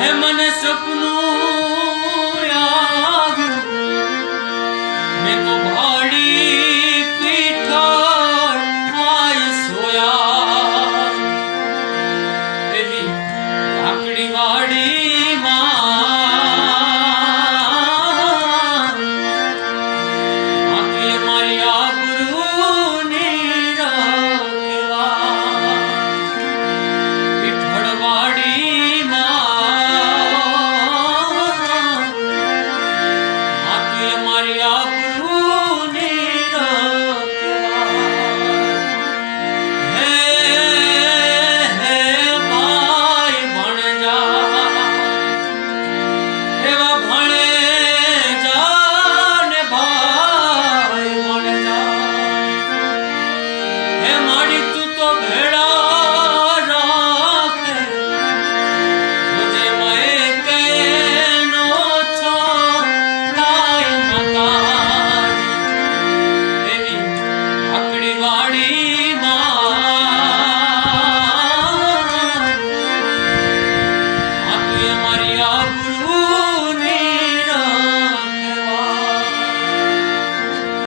હે મને સપનું આવ્યું મેં તો ભાડી પીઠળ આય સોયા એવી આકડી વાડી માં આખી મારી આબરૂની રાખવા પીઠળ વાડી મારી આબરૂની રાખવા હે ભાઈ ભણજા એવા ભણે જાને ભાઈ ભણજા હે મારી તું તો ભેળ